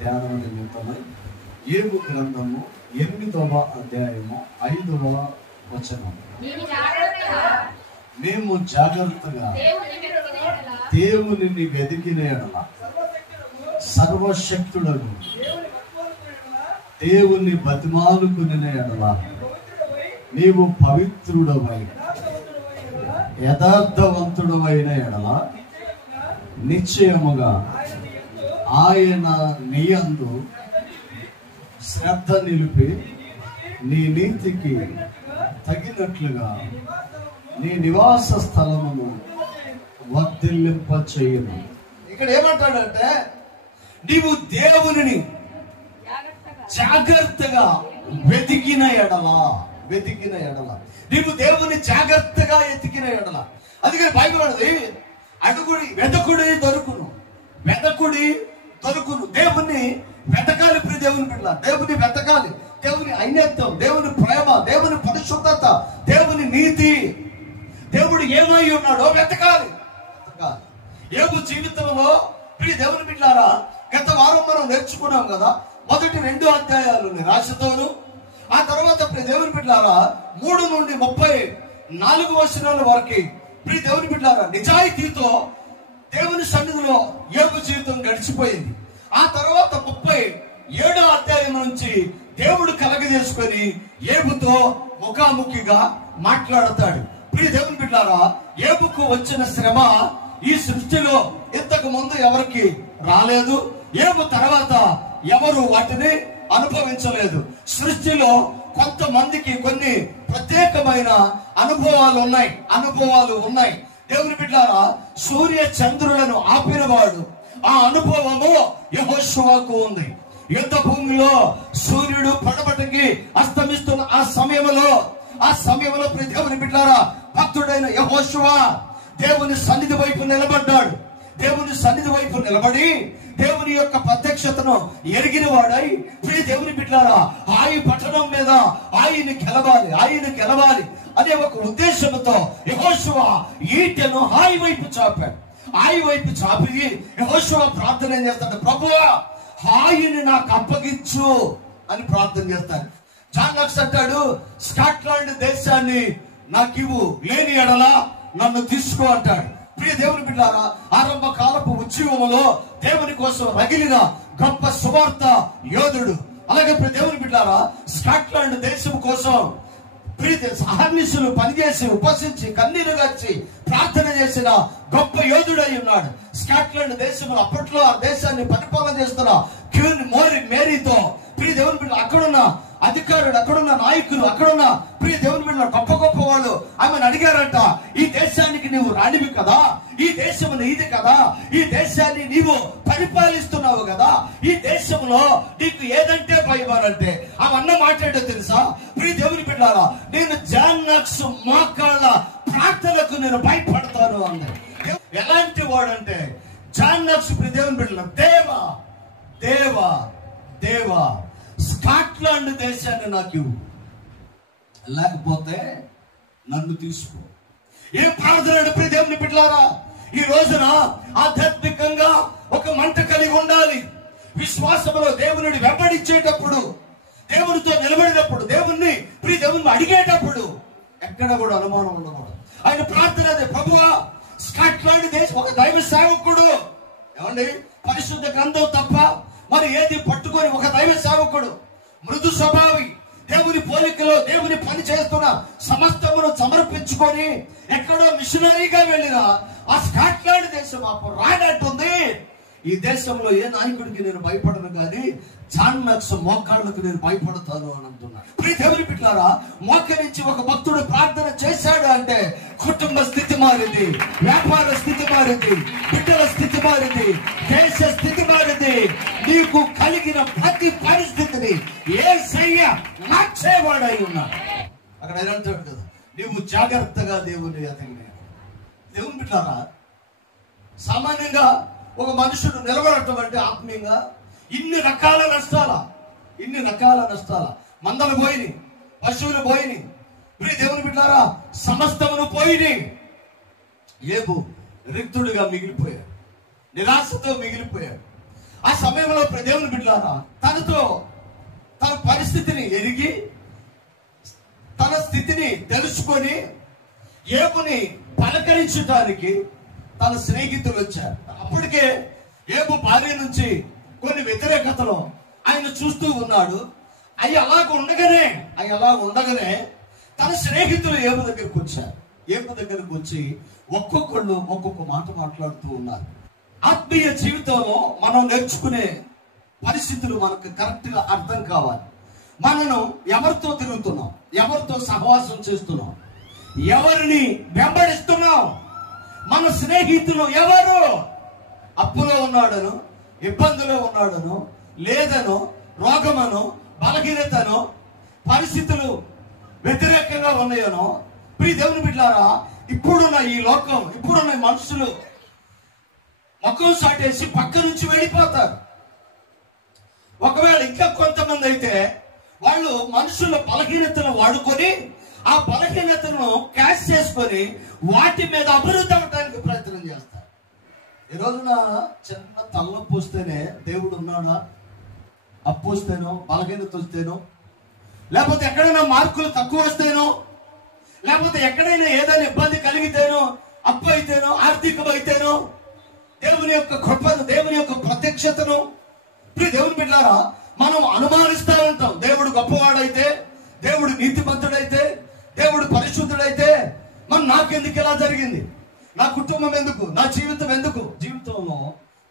ధ్యానం నిమిత్తమై ఏబు గ్రంథము 8వ అధ్యాయము 5వ వచనం. మేము జాగ్రత్తగా దేవునిని వెదికిన ఎడల సర్వశక్తుడను దేవుని బతిమాలుకుని ఎడల నీవు పవిత్రుడవై యథార్థవంతుడవైన ఎడల నిశ్చయముగా ఆయన నీయందు శ్రద్ధ నిలిపి నీ నీతికి తగినట్లుగా నీ నివాస స్థలమును వర్ధిల్లింప చేయను. ఇక్కడ ఏమంటాడంటే నీవు దేవునిని జాగ్రత్తగా వెతికిన ఎడల నీవు దేవుని జాగ్రత్తగా ఎతికిన ఎడల. అందుకని బైబిల్ అన్నది వెతకుడి దొరుకును. దేవుని వెతకాలి. ప్రియ దేవుని బిడ్డ, దేవుని వెతకాలి. దేవుని ఐన్యత్వం, దేవుని ప్రేమ, దేవుని పరిశుద్ధత, దేవుని నీతి, దేవుడు ఏమై ఉన్నాడో వెతకాలి. యోబు జీవితంలో ప్రియ దేవుని బిడ్డలారా, గత వారం మనం నేర్చుకున్నాం కదా, మొదటి 2 అధ్యాయాలు నిరాశతోను, ఆ తర్వాత ప్రియ దేవుని బిడ్డలారా 3 నుండి 34 వచనాల వరకు ప్రియ దేవుని బిడ్డలారా నిజాయితీతో దేవుని సన్నిధిలో యోబు జీవితం గడిచిపోయింది. ఆ తర్వాత 37వ అధ్యాయం నుంచి దేవుడు కలగజేసుకొని యోబుతో ముఖాముఖిగా మాట్లాడతాడు. ప్రియ దేవుని బిడ్డలారా, యోబుకు వచ్చిన శ్రమ ఈ సృష్టిలో ఇంతకు ముందు ఎవరికి రాలేదు. యోబు తర్వాత ఎవరు వాటిని అనుభవించలేదు. సృష్టిలో కొంతమందికి కొన్ని ప్రత్యేకమైన అనుభవాలు ఉన్నాయి. దేవుని బిడ్డలారా, సూర్య చంద్రులను ఆపినవాడు, ఆ అనుభవము యెహోషువకు ఉంది. యుద్ధ భూమిలో సూర్యుడు పడమటికి అస్తమిస్తున్న ఆ సమయంలో ప్రియ దేవుని బిడ్డలారా భక్తుడైన యెహోషువ దేవుని సన్నిధి వైపు నిలబడ్డాడు. దేవుని సన్నిధి వైపు నిలబడి దేవుని యొక్క ప్రత్యక్షతను ఎరిగిన వాడై ప్రియ దేవుని బిడ్డలారా ఆయి పట్టణం మీద ఆయన గెలవాలి అనే ఒక ఉద్దేశంతో యెహోషువ ఈటెను ఆయి వైపు చాపి యెహోషువ ప్రార్థన ఏం చేస్తాడు? ప్రభువా, ఆయిని నాకు అప్పగించు అని ప్రార్థన చేస్తాడు. జాన్ నాక్స్ అంటాడు, స్కాట్లాండ్ దేశాన్ని నాకివ్వు, లేని ఎడల నన్ను తీసుకో అంటాడు. ప్రియ దేవుని బిడ్డలారా, ఆరంభ కాలపు ఉద్యమంలో దేవుని కోసం రగిలిన గొప్ప సువార్త యోధుడు. అలాగే ప్రియ దేవుని బిడ్డలారా, స్కాట్లాండ్ దేశం కోసం అహర్నిశలు పనిచేసి ఉపసించి కన్నీరు గార్చి ప్రార్థన చేసిన గొప్ప యోధుడై ఉన్నాడు. స్కాట్లాండ్ దేశంలో అప్పట్లో ఆ దేశాన్ని పరిపాలన చేస్తున్న క్వీన్ మేరీతో ప్రియ దేవుని బిడ్డలు, అక్కడున్న అధికారులు, అక్కడున్న నాయకులు, అక్కడున్న ప్రియ దేవుని బిడ్డలు గొప్ప వాళ్ళు ఆమెను అడిగారంట, ఈ దేశానికి నీవు రాణివి కదా, ఈ దేశం నీది కదా, ఈ దేశాన్ని నీవు పరిపాలిస్తున్నావు కదా, ఈ దేశంలో నీకు ఏదంటే భయమానంటే ఆమె అన్న మాట్లాడో తెలుసా? ప్రియ దేవుని బిడ్డలారా, నేను జాన్ నాక్స్ మోకాళ్ళ ప్రార్థనకు నేను భయపడతాను అన్నాడు. ఎలాంటి వాడంటే జాన్ నాక్స్ ప్రియ దేవుని బిడ్డల దేవా స్కాట్లాండ్ దేశాన్ని నాకు ఇవ్వు, లేకపోతే నన్ను తీసుకో. ఏం ప్రార్థన ప్రియ దేవుని బిడ్డలారా, ఈ రోజున ఆధ్యాత్మికంగా ఒక మంట కలిగి ఉండాలి. విశ్వాసంలో దేవుని వెంబడించేటప్పుడు, దేవునితో నిలబడినప్పుడు, దేవుణ్ణి ప్రియ దేవుని అడిగేటప్పుడు ఎక్కడ కూడా అనుమానం ఉండకూడదు. ఆయన ప్రార్థన అదే, ప్రభువా, స్కాట్లాండ్ దేశం ఒక దైవ సేవకుడు, ఏమండి, పరిశుద్ధ గ్రంథం తప్ప మరి ఏది పట్టుకొని ఒక దైవ సేవకుడు, మృదు స్వభావి, దేవుని పోలికలో దేవుని పని చేస్తున్న సమస్తమును సమర్పించుకొని ఎక్కడో మిషనరీగా వెళ్ళిన ఆ స్కాట్లాండ్ దేశం అప్పుడు రానట్టుంది. ఈ దేశంలో ఏ నాయకుడికి నేను భయపడను కానీ జాన్ నాక్స్ మోకాళ్ళకు నేను భయపడతాను అని అంటున్నాను. ప్రియ దేవుని బిడ్డలారా, మోకరించి ఒక భక్తుడు ప్రార్థన చేశాడు అంటే కుటుంబ స్థితి మారింది, వ్యాపార స్థితి మారింది, బిడ్డల స్థితి మారింది, దేశ స్థితి మారింది. నీకు కలిగిన ప్రతి పరిస్థితిని యేసయ్య మార్చేవాడై ఉన్నాడు. అక్కడ ఆయన అంటాడు కదా, నీవు జాగ్రత్తగా దేవుని ఎతగిన. దేవుని బిడ్డలారా, సామాన్యంగా ఒక మనుషుడు నిలబడటం అంటే ఆత్మీయంగా ఇన్ని రకాల నష్టాల మందలు పోయినాయి, పశువులు పోయినాయి, ప్రియ దేవుని బిడ్డలారా సమస్తమును పోయినాయి. యోబు రిక్తుడిగా మిగిలిపోయాడు, నిరాశతో మిగిలిపోయాడు. ఆ సమయంలో దేవుని బిడ్డలారా తనతో తన పరిస్థితిని ఎరిగి తన స్థితిని తెలుసుకొని ఏబుని పలకరించడానికి తన స్నేహితులు వచ్చారు. అప్పటికే ఏబు భార్య నుంచి కొన్ని వ్యతిరేకతలు ఆయన చూస్తూ ఉన్నాడు. అవి అలాగ ఉండగానే తన స్నేహితులు ఏబు దగ్గరకు వచ్చారు. ఏబు దగ్గరకు వచ్చి ఒక్కొక్కళ్ళు ఒక్కొక్క మాట మాట్లాడుతూ ఉన్నారు. ఆత్మీయ జీవితంలో మనం నేర్చుకునే పరిస్థితులు మనకు కరెక్ట్ గా అర్థం కావాలి. మనను ఎవరితో తిరుగుతున్నాం, ఎవరితో సహవాసం చేస్తున్నాం, ఎవరిని వెంబడిస్తున్నాం, మన స్నేహితులు ఎవరు? అప్పులో ఉన్నాడను, ఇబ్బందులో ఉన్నాడను, లేదను, రోగమను, బలహీనతను, పరిస్థితులు వ్యతిరేకంగా ఉన్నాయనో, ప్రియ దేవుని బిడ్డలారా, ఇప్పుడున్న ఈ లోకం, ఇప్పుడున్న మనుషులు ముఖం సాటేసి పక్క నుంచి వెళ్ళిపోతారు. ఒకవేళ ఇంకా కొంతమంది అయితే వాళ్ళు మనుషుల బలహీనతను వాడుకొని ఆ బలహీనతను క్యాష్ చేసుకొని వాటి మీద అభివృద్ధి అవడానికి ప్రయత్నం చేస్తారు. ఈ రోజున చిన్న తలనొప్పి వస్తేనే దేవుడు ఉన్నాడా, అప్పు వస్తేనో, బలహీనత వస్తేనో, లేకపోతే ఎక్కడైనా మార్కులు తక్కువ వస్తేనో, లేకపోతే ఎక్కడైనా ఏదైనా ఇబ్బంది కలిగితేనో, అప్పు అయితేనో, ఆర్థికం అయితేనో, దేవుని యొక్క కృపను, దేవుని యొక్క ప్రత్యక్షతను, దేవుని బిడ్డలారా, మనం అనుమానిస్తూ ఉంటాం. దేవుడు గొప్పవాడైతే, దేవుడు నీతిమంతుడైతే, దేవుడు పరిశుద్ధుడైతే మరి నాకెందుకు ఇలా జరిగింది, నా కుటుంబం ఎందుకు, నా జీవితం ఎందుకు? జీవితంలో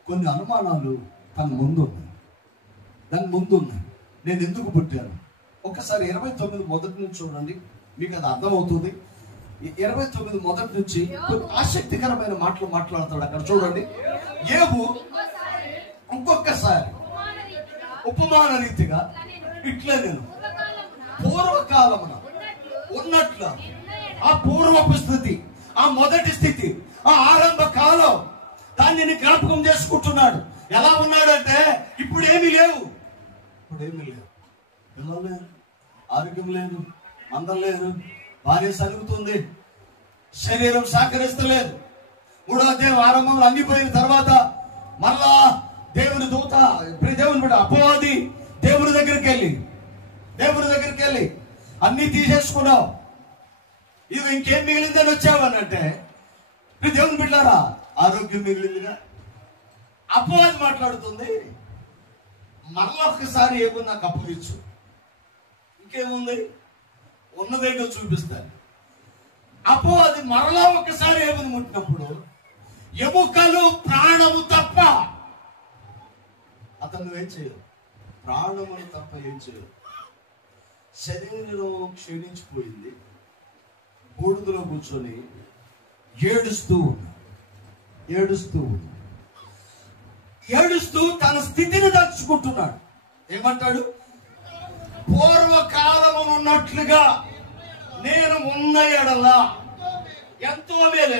కొన్ని అనుమానాలు దాని ముందు ఉన్నాయి. నేను ఎందుకు పుట్టాను? ఒకసారి 29 మొదటి నుంచి చూడండి, మీకు అది అర్థమవుతుంది. 29 మొదటి నుంచి కొన్ని ఆసక్తికరమైన మాటలు మాట్లాడతాడు. అక్కడ చూడండి. యోబు ఇంకొకసారి ఉపమాన రీతిగా ఇట్లా నేను పూర్వకాలమున ఉన్నట్లు, ఆ పూర్వపు స్థితి, ఆ మొదటి స్థితి, ఆ ఆరంభ కాలం, దాన్ని జ్ఞాపకం చేసుకుంటున్నాడు. ఎలా ఉన్నాడంటే ఇప్పుడు ఏమీ లేవు, పిల్లలు లేరు, ఆరోగ్యం లేదు, అందం లేదు, భార్య సరుగుతుంది, శరీరం సహకరిస్తలేదు. 3వ అధ్యాయం ఆరంభంలో అన్ని పోయిన తర్వాత మరలా దేవుని దూత, దేవుని బిడ్డ అపవాది దేవుని దగ్గరికి వెళ్ళి అన్ని తీసేసుకున్నావు, ఇది ఇంకేం మిగిలిందని వచ్చావని అంటే, దేవుని బిడ్డారా ఆరోగ్యం మిగిలిందిగా. అపవాది మాట్లాడుతుంది, మరలా ఒక్కసారి ఏమో నాకు అప్పగించు, ఇంకేముంది ఉన్నదేంటో చూపిస్తాను. అపవాది మరలా ఒక్కసారి ఏమని ముట్టినప్పుడు ఎముకలు ప్రాణము తప్ప అతను ఏం చేయదు, ప్రాణములు తప్ప ఏం చేయదు. శరీరం క్షీణించిపోయింది, బూడిదలో కూర్చొని ఏడుస్తూ తన స్థితిని దర్చుకుంటున్నాడు. ఏమంటాడు? పూర్వకాలము ఉన్నట్లుగా నేను ఉన్న ఎడల ఎంతో మేలు.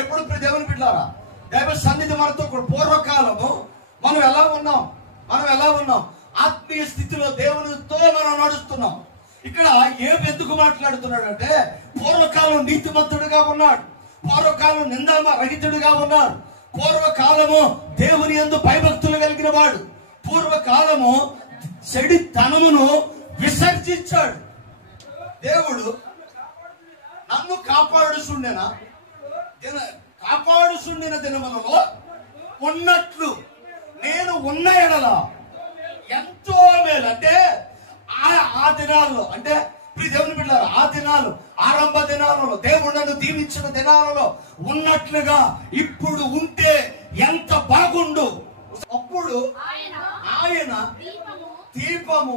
ఎప్పుడు దేవుని బిడ్డలారా, దైవ సన్నిధి మనతో పూర్వకాలము మనం ఎలా ఉన్నాం, ఆత్మీయ స్థితిలో దేవునితో మనం నడుస్తున్నాం. ఇక్కడ ఏం ఎందుకు మాట్లాడుతున్నాడంటే, పూర్వకాలం నీతిమంతుడిగా ఉన్నాడు, పూర్వకాలం నిందారహితుడిగా ఉన్నాడు, పూర్వకాలము దేవుని యందు భయభక్తులు కలిగిన వాడు, పూర్వకాలము చెడితనమును విసర్జించాడు. దేవుడు నన్ను కాపాడుచుండిన దినములలో ఉన్నట్లు నేను ఉన్న ఎడల ఎంతో మేలు. అంటే ఆ దినాల్లో, అంటే దేవుని బిడ్డలారా, ఆ దినాలు, ఆరంభ దినాలలో, దేవుడు నన్ను దీవించిన దినాలలో ఉన్నట్లుగా ఇప్పుడు ఉంటే ఎంత బాగుండు. అప్పుడు ఆయన దీపము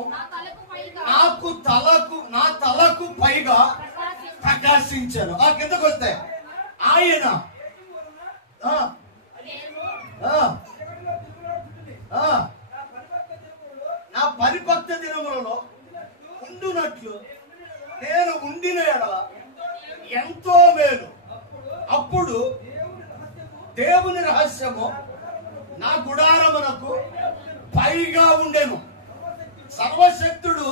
నా తలకు పైగా ప్రకాశించాను. ఆ కిందకు వస్తే ఆయన నా పరిపక్త దినములలో ఉండునట్లు నేను ఉండిన ఎడల ఎంతో మేలు. అప్పుడు దేవుని రహస్యము నా గుడారమునకు పైగా ఉండెను. సర్వశక్తుడు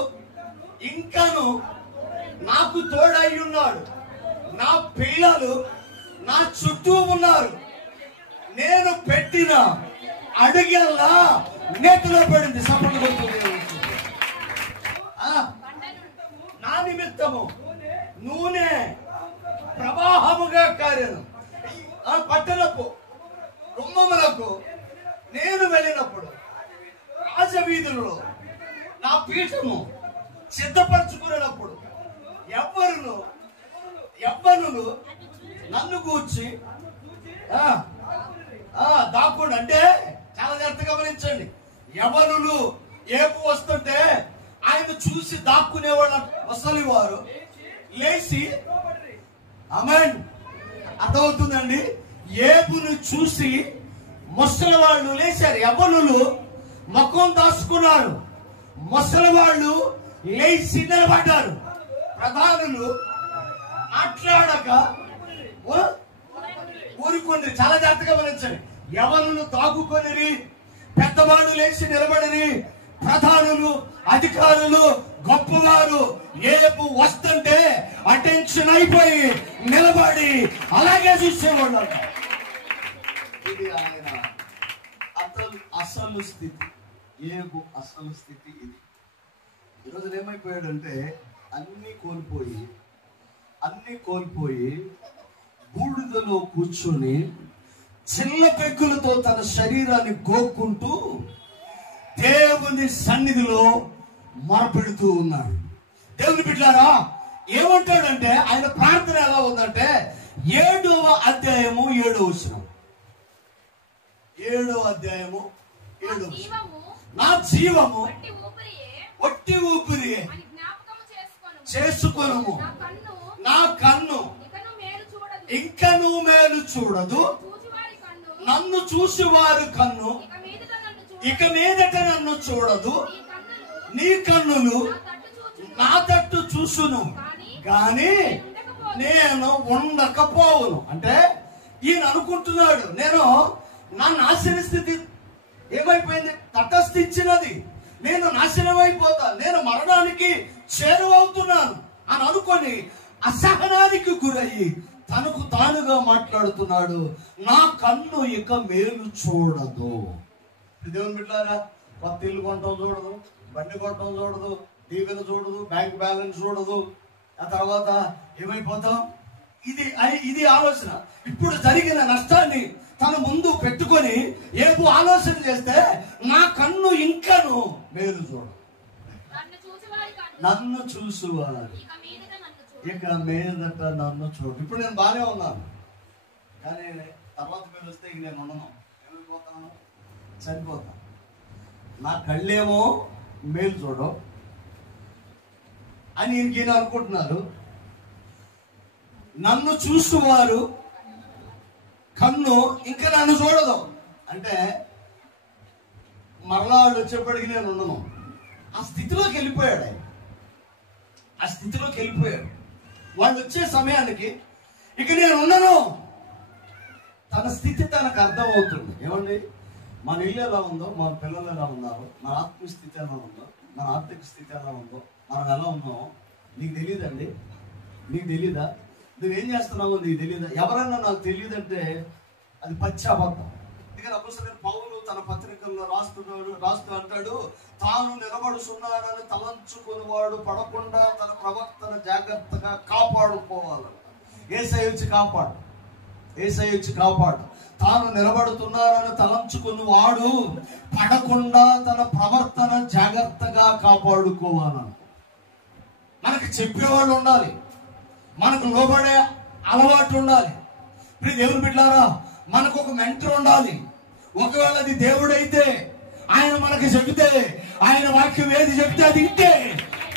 ఇంకను నాకు తోడై ఉన్నాడు, నా పిల్లలు నా చుట్టూ ఉన్నారు, నేను పెట్టిన అడిగేలా నేతిలో పడింది. సఫలం కొడుతుంది. నా నిమిత్తము నూనె ప్రవాహముగా కారెను. పట్టణపు రుమ్మములకు నేను వెళ్ళినప్పుడు రాజవీధులలో నా పీఠము సిద్ధపరచుకునేటప్పుడు ఎవ్వరును నన్ను కూర్చి దాక్కుండా, అంటే చాలా జాగ్రత్తగా గమనించండి. యవ్వనులు ఏపు వస్తుంటే ఆయన చూసి దాక్కునేవాళ్ళు ముసలి వారు లేచి, ఆమేన్, అర్థమవుతుందండి. ఏపును చూసి ముసలి వాళ్ళు లేచారు. యవ్వనులు ముఖం దాచుకున్నారు. ముసలి వాళ్ళు లేచి నిలబడ్డారు. ప్రధానులు మాట్లాడక ఊరుకొని. చాలా జాగ్రత్తగా గమనించండి. యవ్వనులు తాగుకొని, పెద్దవాళ్ళు లేచి నిలబడి, ప్రధానులు, అధికారులు, గొప్పవారు ఏపు వస్తుంటే అటెన్షన్ అయిపోయి నిలబడి అలాగే చూసేవాళ్ళు. ఇది ఆయన అసలు స్థితి. ఏపు అసలు స్థితి ఇది. ఈరోజు ఏమైపోయాడంటే అన్ని కోల్పోయి బూడిదలో కూర్చొని చిల్ల పెక్కులతో తన శరీరాన్ని గోక్కుంటూ దేవుని సన్నిధిలో మొరపెడుతూ ఉన్నాడు. దేవుని బిడ్డలారా, ఏమంటాడంటే ఆయన ప్రార్థన ఎలా ఉందంటే 7వ అధ్యాయము 7వ వచనం. 7వ అధ్యాయము 7వ వచనం. నా జీవము ఒట్టి ఊపిరి చేసుకొనుము. నా కన్ను ఇంకను మేలు చూడదు. నన్ను చూసి వారి కన్ను ఇక మీదట నన్ను చూడదు. నీ కన్నులు నా తట్టు చూసును గాని నేను ఉండకపోవును. అంటే ఈయన అనుకుంటున్నాడు, నా నాశన స్థితి ఏమైపోయింది, తటస్థించినది, నేను నాశనం అయిపోతా, నేను మరణానికి చేరువవుతున్నాను అని అనుకొని అసహనానికి గురయ్యి తనకు తానుగా మాట్లాడుతున్నాడు. నా కన్ను ఇక మేలు చూడదు. దేవుని బిడ్డలారా, కొత్త ఇల్లు కొనటం చూడదు, బండి కొనటం చూడదు, దీవెన చూడదు, బ్యాంక్ బ్యాలెన్స్ చూడదు. ఆ తర్వాత ఏమైపోతాం? ఇది ఆలోచన. ఇప్పుడు జరిగిన నష్టాన్ని తన ముందు పెట్టుకొని ఏపు ఆలోచన చేస్తే నా కన్ను ఇంకను మేలు చూడదు. నన్ను చూసువారు ఇక మీదట నన్ను చూడు. ఇప్పుడు నేను బాగానే ఉన్నాను, కానీ తర్వాత మీరు వస్తే ఇక నేను ఉండను. ఏమైపోతాను? చనిపోతాను. నా కళ్ళేమో మేలు చూడవు అని ఈయన అనుకుంటున్నారు. నన్ను చూసువారు కన్ను ఇంకా నన్ను చూడదు. అంటే మరలా వాళ్ళు వచ్చేప్పటికి నేను ఉండను. ఆ స్థితిలోకి వెళ్ళిపోయాడు ఆయన. ఆ స్థితిలోకి వెళ్ళిపోయాడు. వాళ్ళు వచ్చే సమయానికి ఇక నేను ఉండను. తన స్థితి తనకు అర్థమవుతుంది. ఏమండి, మన ఇల్లు ఎలా ఉందో, మన పిల్లలు ఎలా ఉన్నారో, మన ఆత్మీయ స్థితి ఎలా ఉందో, మన ఆర్థిక స్థితి ఎలా ఉందో, మనం ఎలా ఉన్నామో నీకు తెలియదండి. నీకు తెలీదా? నువ్వేం చేస్తున్నావో నీకు తెలియదా? ఎవరన్నా నాకు తెలియదంటే అది పచ్చి అబద్ధం. అందుకని అపోస్తలుడైన పౌలు తన పత్రికల్లో రాస్తూ అంటాడు, తాను నిలబడుచున్నానని తలంచుకునేవాడు పడకుండా తన ప్రవర్తన జాగ్రత్తగా కాపాడుకోవాలంట. యేసయ్య వచ్చి కాపాడు. తాను నిలబడుతున్నానని తలంచుకుని వాడు పడకుండా తన ప్రవర్తన జాగ్రత్తగా కాపాడుకోవాలంట. మనకు చెప్పేవాళ్ళు ఉండాలి, మనకు లోబడే అలవాటు ఉండాలి. ఇప్పుడు దేవుని బిడ్డలారా, మనకు ఒక మెంటర్ ఉండాలి. ఒకవేళ అది దేవుడైతే ఆయన మనకు చెబితే, ఆయన వాక్యం ఏది చెబితే అది ఇంటే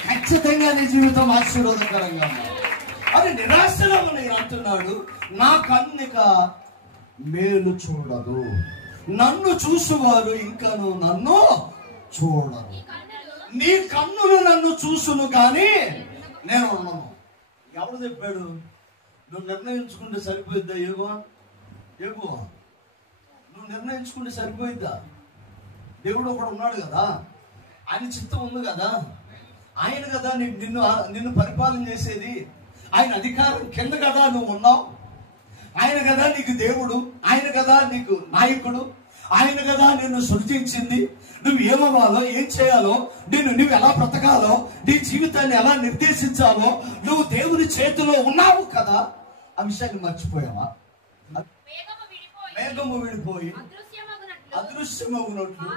ఖచ్చితంగా నీ జీవితం ఆశీర్వాదకరంగా. అది నిరాశలో నేను అంటున్నాడు, నా కన్నిక మేలు చూడదు, నన్ను చూసువారు ఇంకను నన్ను చూడరు. నీ కన్నులు నన్ను చూసును కానీ నేను ఉన్నాను. ఎవరు చెప్పాడు? నువ్వు నిర్ణయించుకుంటే సరిపోయిద్దా? ఏగో నువ్వు నిర్ణయించుకుంటే సరిపోయిద్దా? దేవుడు ఒకడు ఉన్నాడు కదా, ఆయన చిత్తం ఉంది కదా, ఆయన కదా నిన్ను పరిపాలన చేసేది, ఆయన అధికారం కింద కదా నువ్వు ఉన్నావు, ఆయన కదా నీకు దేవుడు, ఆయన కదా నీకు నాయకుడు, ఆయన కదా నిన్ను సృష్టించింది. నువ్వు ఏమవ్వాలో, ఏం చేయాలో, నువ్వు ఎలా బ్రతకాలో, నీ జీవితాన్ని ఎలా నిర్దేశించాలో నువ్వు దేవుని చేతిలో ఉన్నావు కదా. ఆ విషయాన్ని మర్చిపోయావా? మేఘము విడిపోయి అదృశ్యమగునట్లు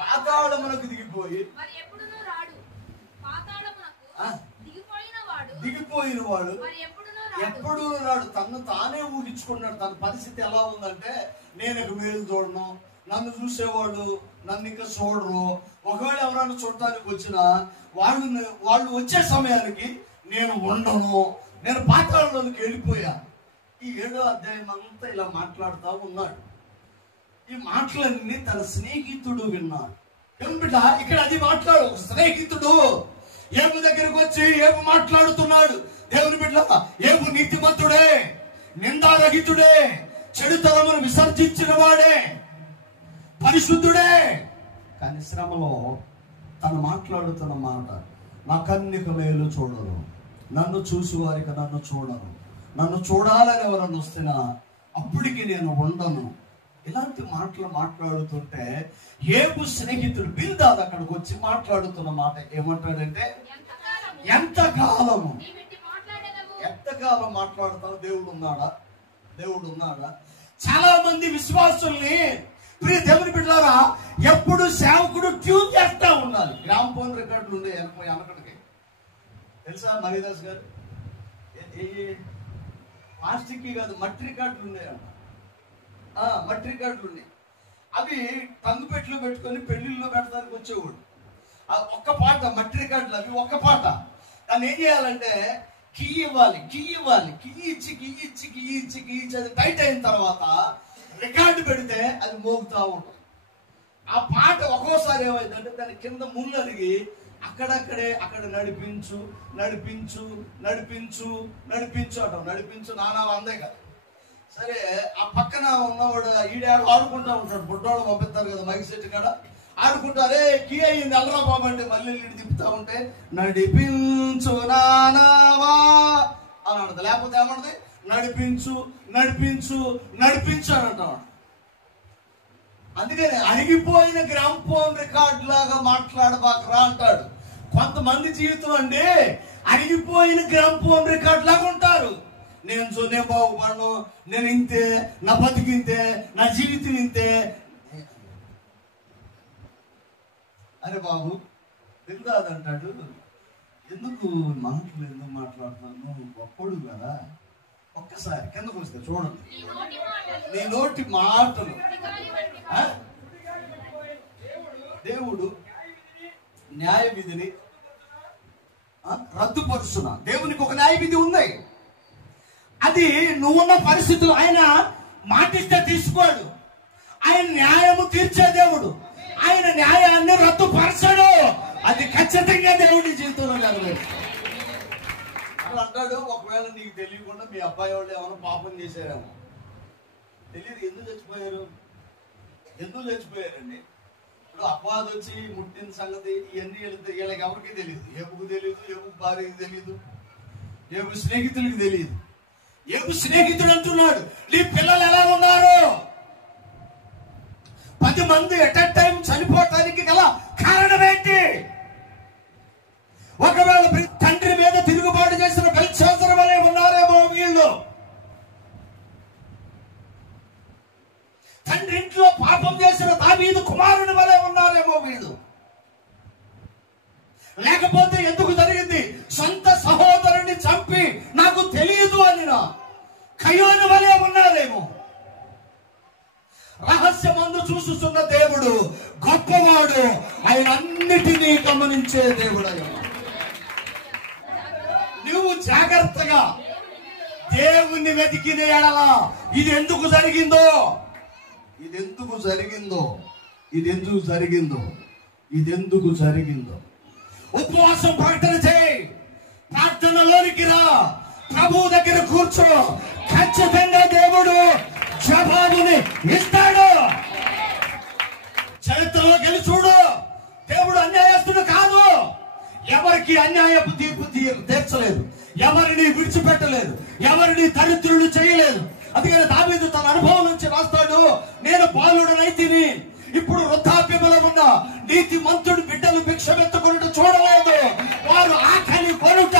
పాతాళమునకు దిగిపోయి దిగిపోయిన వాడు ఎప్పుడు రాడు. తను తానే ఊహించుకున్నాడు. తన పరిస్థితి ఎలా ఉందంటే, నేను ఇక మేలు చూడను, నన్ను చూసేవాళ్ళు నన్ను ఇంకా చూడరు, ఒకవేళ ఎవరైనా చూడటానికి వచ్చినా వాళ్ళు వచ్చే సమయానికి నేను ఉండను, నేను పాతాళంలోకి వెళ్ళిపోయా. ఈ 7వ అధ్యాయం అంతా ఇలా మాట్లాడుతూ ఉన్నాడు. ఈ మాటలన్నీ తన స్నేహితుడు విన్నాడు. బిడ్డ ఇక్కడ అది మాట్లాడు. స్నేహితుడు ఏబు దగ్గరకు వచ్చి ఏబు మాట్లాడుతున్నాడు. దేవుని బిడ్డ, ఏబు నీతిమంతుడే, నిందారహితుడే, చెడుతనమును విసర్జించిన వాడే, పరిశుద్ధుడే. కానీ శ్రమలో తను మాట్లాడుతున్న మాట, నా కన్నిక మేలు చూడరు, నన్ను చూసి వారికి నన్ను చూడరు, నన్ను చూడాలని ఎవరన్నా వస్తున్నా అప్పటికి నేను ఉండను. ఇలాంటి మాటలు మాట్లాడుతుంటే ఏబు స్నేహితుడు బిల్దాద్ అక్కడికి వచ్చి మాట్లాడుతున్న మాట ఏమంటాడంటే, ఎంతకాలం మాట్లాడతావు? దేవుడు ఉన్నాడా? దేవుడు ఉన్నాడా? చాలా మంది విశ్వాసుల్ని, ప్రియ దేవుని బిడ్డలారా, ఎప్పుడు సేవకుడు ట్యూన్ చేస్తా ఉన్నారు. గ్రామ్ ఫోన్ రికార్డులు ఉండే వెనకడికి తెలుసా మరిదాస్ గారు? ప్లాస్టిక్ కాదు, మట్టి రికార్డులు ఉన్నాయంట. మట్టి రికార్డులు ఉన్నాయి. అవి టంగుపెట్లో పెట్టుకొని పెళ్లిళ్ళలో పెట్టడానికి వచ్చేవాడు. ఒక్క పాట మట్టి రికార్డులు, అవి ఒక్క పాట. దాన్ని ఏం చేయాలంటే కీ ఇవ్వాలి, కీ ఇచ్చి అది టైట్ అయిన తర్వాత రికార్డు పెడితే అది మోగుతూ ఉంటుంది. ఆ పాట ఒక్కోసారి ఏమైందంటే దాని కింద ముళ్ళు అరిగి అక్కడ నడిపించు అంటాం. నడిపించు నానా అందే కదా. సరే, ఆ పక్కన ఉన్నవాడు ఈడాడు ఆడుకుంటా ఉంటాడు. బుడ్డోడు పంపిస్తారు కదా మైక్ సెట్ కాడ, ఆడుకుంటారే కీ అయ్యింది అల్లరా బాబు అంటే మళ్ళీ నీళ్ళు తిప్పుతా ఉంటే నడిపించు నానావా అని అంటది. లేకపోతే ఏమంటది, నడిపించు అని అంటాడు. అందుకని అరిగిపోయిన గ్రామ్ ఫోన్ రికార్డు లాగా మాట్లాడబాకరా అంటాడు. కొంతమంది జీవితం అండి అరిగిపోయిన గ్రామ్ ఫోన్ రికార్డు లాగా ఉంటారు. నేను బాగుపడను, నేను ఇంతే, నా బతికింతే, నా జీవితం ఇంతే. అరే బాబు బిల్దాదంటాడు, ఎందుకు మాట్లాడుతున్నాను, గొప్పడు కదా. ఒక్కసారి కిందకు వస్తే చూడండి, నీ నోటి మాటలు. దేవుడు న్యాయ విధిని రద్దుపరుస్తున్నా. దేవునికి ఒక న్యాయ విధి ఉంది. అది నువ్వున్న పరిస్థితులు ఆయన మాటిస్తే తీసుకోడు. ఆయన న్యాయము తీర్చే దేవుడు. ఆయన న్యాయాన్ని రద్దుపరచడు. అది ఖచ్చితంగా దేవుడి జీవితంలో నెరవేరు. అంటాడు, ఒకవేళ నీకు తెలియకుండా మీ అబ్బాయి వాళ్ళు ఏమైనా పాపం చేశారేమో తెలియదు. ఎందుకు చచ్చిపోయారండి? ఇప్పుడు అపవాదం వచ్చి ముట్టిన సంగతి ఇవన్నీ వీళ్ళకి ఎవరికి తెలియదు. ఏబుకు తెలియదు, ఏబుకు భార్యకి తెలియదు, ఏబు స్నేహితులకి తెలియదు. ఏబు స్నేహితుడు అంటున్నాడు, నీ పిల్లలు ఎలా ఉన్నారు? 10 మంది ఎట్ ఎ టైం చనిపోవటానికి గల కారణం ఏంటి? ఒకవేళ తండ్రి మీద తిరుగుబాటు చేసిన బెల్షాజరు వలె ఉన్నారేమో వీళ్ళు. తండ్రి ఇంట్లో పాపం చేసిన దావీదు కుమారుని వలె ఉన్నారేమో వీళ్ళు. లేకపోతే ఎందుకు జరిగింది? సొంత సహోదరుని చంపి నాకు తెలియదు అని కయ్యోను వలె ఉన్నారేమో. రహస్యమందు చూస్తున్న దేవుడు గొప్పవాడు. ఆయన అన్నిటినీ గమనించే దేవుడు. నువ్వు జాగ్రత్తగా దేవుణ్ణి వెతికిన ఎడల ఇది ఎందుకు జరిగిందో ఉపవాసం ప్రకటన చేయి, ప్రార్థనలోనికి రా, ప్రభు దగ్గర కూర్చో. ఖచ్చితంగా దేవుడు జవాబుని ఇస్తాడు. చరిత్రలోకి వెళ్ళి చూడు. దేవుడు అన్యాయస్తుడు కాదు. ఎవరికి అన్యాయపు తీర్పు తీర్చలేదు, ఎవరిని విడిచిపెట్టలేదు, ఎవరిని దరిద్రులు చేయలేదు. అందుకని దావీదు తన అనుభవం నుంచి రాస్తాడు, నేను బాలుడనైతిని, ఇప్పుడు వృద్ధాప్యములో ఉన్న నీతి మంతుడు బిడ్డలు భిక్షమెత్తుకొనుట చూడలేదు, వారు ఆకలి కొనుట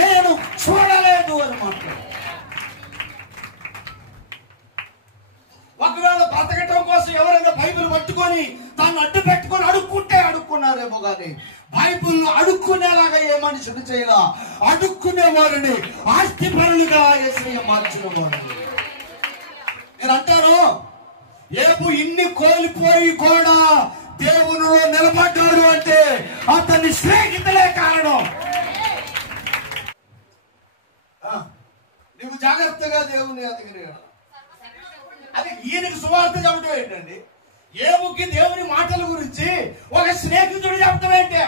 నేను చూడలేదు అని మాట్లాడు. ఒకవేళ బ్రతకటం కోసం ఎవరైనా బైబిల్ పట్టుకొని దాన్ని అడ్డు పెట్టుకొని అడుక్కుంటే అడుక్కున్నారేమో కానీ బైబిల్ అడుక్కునేలాగా ఏ మనుషులు చేయాల, అడుక్కునే వారిని ఆస్తి పరులుగా యేసయ్య మార్చిన వారు. నేను అంటాను, ఏబు ఇన్ని కోల్పోయి కూడా దేవునిలో నిలబడ్డాడు అంటే అతని స్నేహితులే కారణం. నువ్వు జాగ్రత్తగా దేవుని అదిగిన అది ఈయనకి సువార్త చెప్పడం ఏంటండి? ఏబుకి దేవుని మాటల గురించి ఒక స్నేహితుడు చెప్పడం ఏంటి?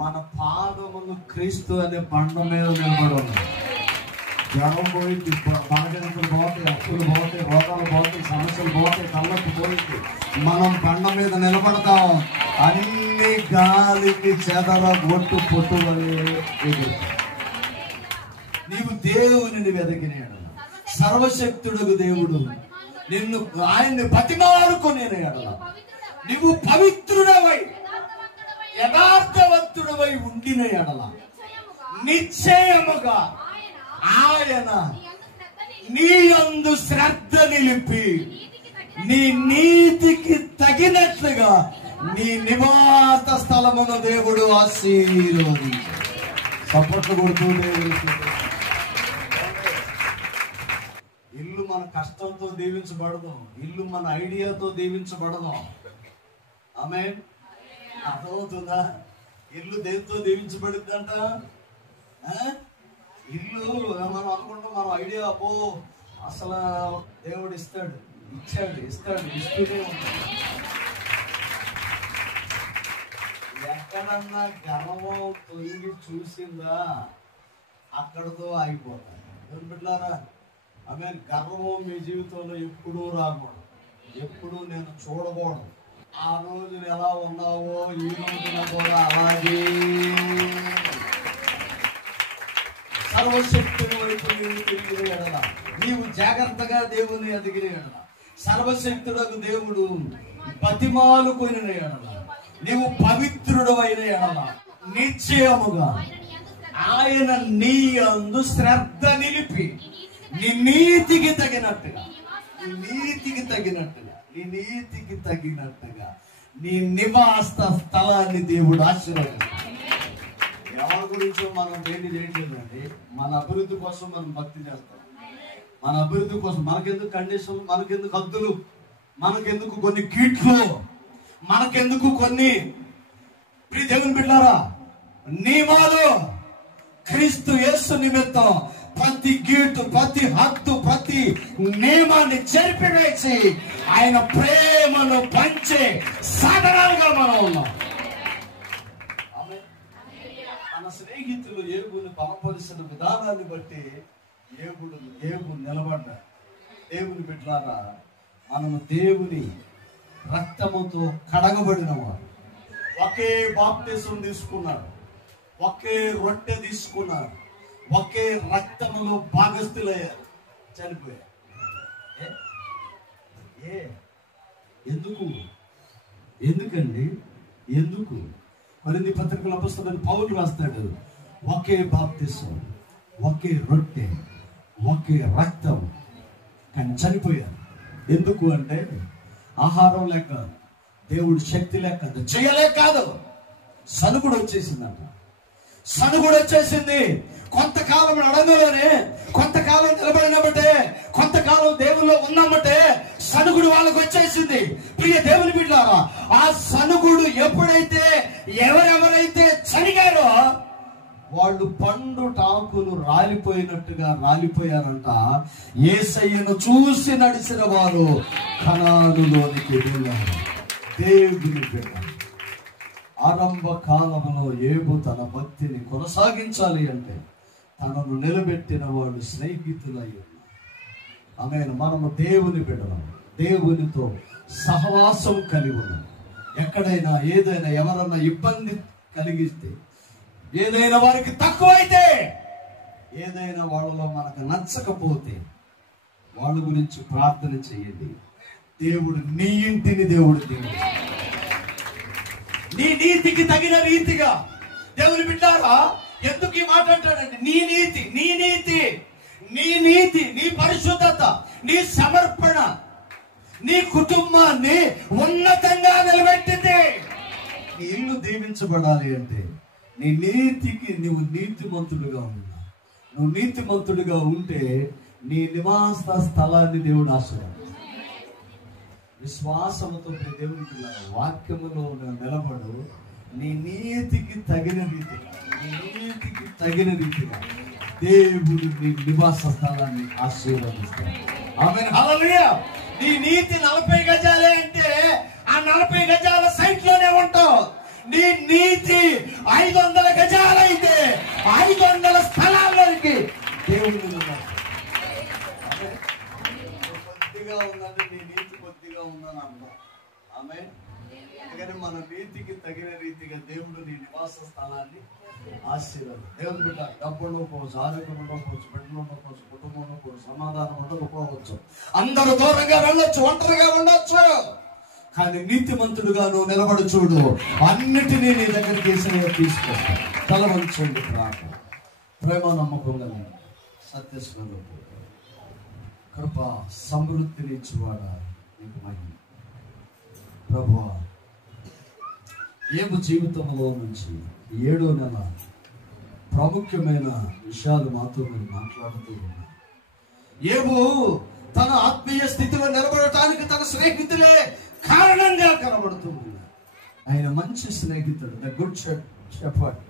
మన పాదములు క్రీస్తు అనే బండ మీద నిలబడాలి. జ్వరం పోయింది, బలగనతలు పోతాయి, అప్పులు పోతాయి, రోగాలు పోతాయి, సమస్యలు పోతాయి, కళ్ళకు పోయింది. మనం బండ మీద నిలబడతాం. అన్ని గాలికి చెదర గొట్టు పొట్టు వలె నీవు దేవుని వెదకినాడు. సర్వశక్తుడు దేవుడు నిన్ను ఆయన్ని బతిమాలుకునే నువ్వు పవిత్రుడవై యథార్థవంతుడవై ఉండిన ఎడల నిశ్చయముగా ఆయన నీ యందు శ్రద్ధ నిలిపి నీ నీతికి తగినట్లుగా నీ నివాస స్థలమును దేవుడు ఆశీర్వదించు. సపోర్ట్ కొడుతూ ఇల్లు మన కష్టంతో దీవించబడదు, ఇల్లు మన ఐడియాతో దీవించబడదు. ఆమేన్. అర్థమవుతుందా? ఇల్లు దేంతో దీవించబడుద్దంట? ఇల్లు మనం అనుకుంటాం, మన ఐడియా అబ్బో అసలు దేవుడు ఇస్తాడు, ఇచ్చాడు, ఇస్తాడు, ఇస్తూనే ఉంటాడు. ఎక్కడన్నా గర్వం తొంగి చూసిందా అక్కడతో అయిపోతాయి. బిడ్డలారా, ఆమె గర్వం మీ జీవితంలో ఎప్పుడూ రాకూడదు, ఎప్పుడూ నేను చూడకూడదు. ఆ రోజు ఎలా ఉన్నావో ఈ రోజున కూడా అలాగే సర్వశక్తుని వైపు నీవు తిరిగిన ఎడల, నీవు జాగ్రత్తగా దేవుని ఎదిగిన ఎడల, సర్వశక్తుడకు దేవుడు బతిమాలుకొనిన ఎడల, నీవు పవిత్రుడు అయిన ఎడల నిశ్చయముగా ఆయన నీ యందు శ్రద్ధ నిలిపి నీ నీతికి తగినట్టుగా, నీ నీతికి తగినట్టుగా, నీ నీతికి తగినట్టుగా నీ నివాస స్థలాన్ని దేవుడు ఆశీర్వదిస్తాడు. ఎవరి గురించో మనం దేన్ని చేయట్లేదండి. మన అభివృద్ధి కోసం మనం భక్తి చేస్తాం. మన అభివృద్ధి కోసం మనకెందుకు కండిషన్లు, మనకెందుకు హద్దులు, మనకెందుకు కొన్ని కీట్లు, మనకెందుకు కొన్ని దేవుని బిడ్డలారా నియమాలు. క్రీస్తు యేసు నిమిత్తం ప్రతి గీటు, ప్రతి హద్దు, ప్రతి నియమాన్ని చెరిపివేసి ఆయన ప్రేమను పంచే సాధనాలుగా మనం ఉన్నాం. మన స్నేహితులు ఏబుని బలపరిచిన విధానాన్ని బట్టి ఏబు నిలబడ్డాడు. దేవుని బిడ్డలారా, మనము దేవుని రక్తముతో కడగబడిన వారు. ఒకే బాప్తిసం తీసుకున్నారు, ఒకే రొట్టె తీసుకున్నారు, ఒకే రక్తములో భాగస్థులయ్యారు, చనిపోయారు. ఎందుకండి? ఎందుకు? కొరింథీ పత్రికల అపొస్తలుడైన పౌలు రాస్తాడు, ఒకే బాప్తిసం, ఒకే రొట్టె, ఒకే రక్తం, కానీ చనిపోయారు. ఎందుకు అంటే ఆహారం లేక, దేవుడి శక్తి లేక, చేయలేక కాదు, సనుగుడు వచ్చేసిందంట. సనుగుడు వచ్చేసింది. కొంతకాలం నడవలోనే, కొంతకాలం నిలబడినబట్టే, కొంతకాలం దేవుల్లో ఉన్నామంటే సనుగుడు వాళ్ళకు వచ్చేసింది. ప్రియ దేవుని బిడ్డలారా, ఆ సనుగుడు ఎప్పుడైతే ఎవరెవరైతే చనిగారో వాళ్ళు పండు టాకులు రాలిపోయినట్టుగా రాలిపోయారంట. యేసయ్యను చూసి నడిచిన వారు కనానులోనికి వెళ్ళారు. దేవుని బిడ్డ ఆరంభ కాలంలో ఏబు తన భక్తిని కొనసాగించాలి అంటే తనను నిలబెట్టిన వాడు స్నేహితులై ఉన్నారు. ఆమేన్. మనము దేవుని బిడ్డలం, దేవునితో సహవాసం కలిగి ఉన్నాం. ఎక్కడైనా ఏదైనా ఎవరన్నా ఇబ్బంది కలిగిస్తే, ఏదైనా వారికి తక్కువైతే, ఏదైనా వాళ్ళలో మనకు నచ్చకపోతే వాళ్ళ గురించి ప్రార్థన చేయండి. దేవుడు నీ ఇంటిని దేవుడు నీ నీతికి తగిన రీతిగా. దేవుని బిడ్డారా, ఎందుకు ఈ మాట అంటాడంటే నీ నీతి, నీ నీతి, నీ నీతి, నీ పరిశుద్ధత, నీ సమర్పణ నీ కుటుంబాన్ని ఉన్నతంగా నిలబెట్టింది. నీ ఇల్లు దీవించబడాలి అంటే నీ నీతికి నువ్వు నీతిమంతుడుగా ఉన్నా. నువ్వు నీతిమంతుడిగా ఉంటే నీ నివాస స్థలాన్ని దేవుడు ఆశీర్వదిస్తాడు. విశ్వాసముతో దేవునికి వాక్యములో నిలబడు. నీ నీతికి తగిన రీతిగా, నీ నీతికి తగిన రీతిగా దేవుడు నీ నివాస స్థలాన్ని ఆశీర్వదిస్తాడు. ఆమేన్, హల్లెలూయా. నీ నీతి 40 గజాలే అంటే ఆ 40 గజాల సైట్ లోనే ఉంటావు. నీ నీతి 500 గజాలైతే 500 స్థలాల్లోనికి దేవుడు కొద్దిగా ఉందంటే నీ నీతి కొద్దిగా ఉందని అర్థం. ఆమేన్. అందుకని మన నీతికి తగిన రీతిగా దేవుడు నీ నివాస స్థలాన్ని ఆశీర్వాదం. దేవుని బిడ్డ డబ్బు ఉండకపోవచ్చు, ఆరోగ్యం ఉండకపోవచ్చు, బిడ్డలు ఉండకపోవచ్చు, కుటుంబం ఉండకపోవచ్చు, సమాధానం ఉండకపోవచ్చు, అందరూ దూరంగా వెళ్ళొచ్చు, ఒంటరిగా ఉండొచ్చు. కానీ నీతిమంతుడుగా నువ్వు నిలబడి చూడు, అన్నిటినీ నీ దగ్గర తీసుకొస్తాడు. తలవంచండి ప్రార్థన. ప్రేమ నమ్మకం గల సత్యస్వరూపుడు, కృప సమృద్ధినిచ్చువాడా నీకు మహిమ. ప్రభువా, యోబు జీవితంలో నుంచి 7వ నెల ప్రాముఖ్యమైన విషయాలు మాతో మీరు మాట్లాడుతూ ఉన్నారు. యోబు తన ఆత్మీయ స్థితిలో నిలబడటానికి తన స్నేహితులే కారణంగా కనబడుతూ ఉన్నారు. ఆయన మంచి స్నేహితుడు, ద గుడ్ షెపర్డ్.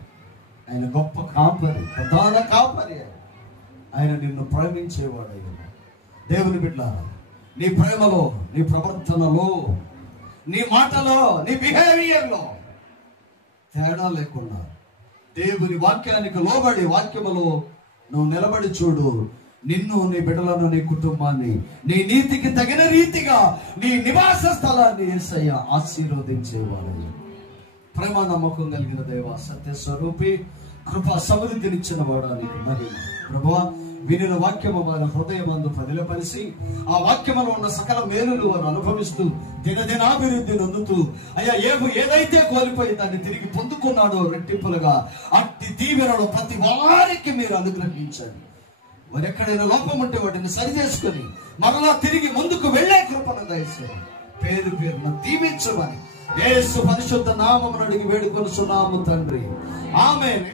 ఆయన గొప్ప కాపరి, ప్రధాన కాపరి. ఆయన నిన్ను ప్రేమించేవాడు. దేవుని బిడ్డ, నీ ప్రేమలో, నీ ప్రవర్తనలో, నీ మాటలో, నీ బిహేవియర్లో తేడా లేకుండా దేవుని వాక్యానికి లోబడి వాక్యములో నువ్వు నిలబడి చూడు. నిన్ను, నీ బిడ్డలను, నీ కుటుంబాన్ని నీ నీతికి తగిన రీతిగా నీ నివాస స్థలాన్ని యేసయ్య ఆశీర్వదించేవాడు. ప్రేమ నమ్మకం కలిగిన దేవ, సత్య స్వరూపి, కృప సమృద్ధినిచ్చిన వాడా నీకు మహిమ. ప్రభువా, వినిన వాక్యము వారి హృదయమందు పదిలపరిచి ఆ వాక్యములో ఉన్న సకల మేలులు వారు అనుభవిస్తూ దినదినాభివృద్ధి నొందుతూ అయ్యా యోబు ఏదైతే కోల్పోయి దాన్ని తిరిగి పొందుకున్నాడో రెట్టింపులుగా అట్టి దీవెనలు ప్రతి వారికి మీరు అనుగ్రహించండి. వారు ఎక్కడైనా లోపం ఉంటే వాటిని సరి చేసుకుని మరలా తిరిగి ముందుకు వెళ్లే కృపను దయచేయండి. పేరు పేరున దీవించమని యేసు పరిశుద్ధ నామమును అడిగి వేడుకొనుచున్నాము తండ్రి. ఆమేన్.